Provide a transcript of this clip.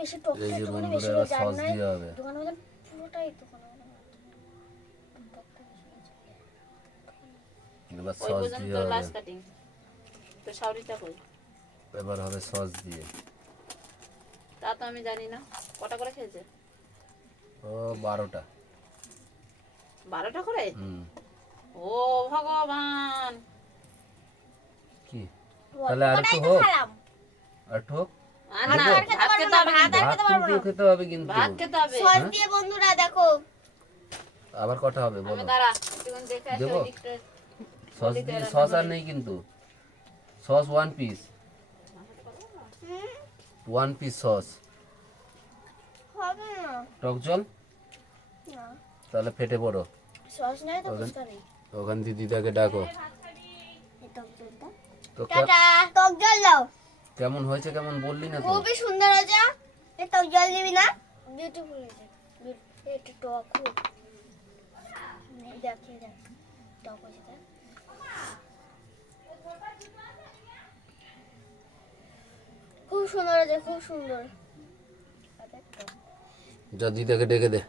বেশি টক এই যে দোকানে বন্ধুরা বেশি এবার জান সস নাই দিয়ে হবে। দোকানে বলেন পুরোটাই দোকানে এবার ওই সস পর্যন্ত দিয়ে হবে। Last cutting. তো শাওরিটা কই? এবার হবে সস দিয়ে। তা তো আমি জানি না। কটা করে খেয়েছে? ও 12টা। 12টা করে? হুম। ও ভগবান। কি তাহলে আর একটু হোক, আর একটু হোক। আর না, ভাত খেতে হবে কিন্তু। ভাত কিন্তু খেতে হবে কিন্তু। ভাত খেতে হবে। সস দিয়ে বন্ধুরা দেখো আবার কটা হবে বলো? আমি দাঁড়া, একটুখানি দেখে আসি দেবো? ওই দিকটা। সস দিয়ে, সস আর নেই কিন্তু। Sauce 1 piece, 1 piece sauce. হবে না টক জল না তাহলে ফেটে পড়ো। সস নাই তো ফুচকা নেই ওখান দিয়ে দিদাকে ডাকো। এই টক জলটা তো টাটা টক জল দাও কেমন হয়েছে কেমন বললি না তো? খুবই সুন্দর হয়েছে এই টক জল দিবি না বিউটিফুল হয়েছে এটা টক খুব দেখে দেখ টক হয়েছে দেখ খুব সুন্দর হয়েছে খুব সুন্দর যা দিদাকে ডেকে দে।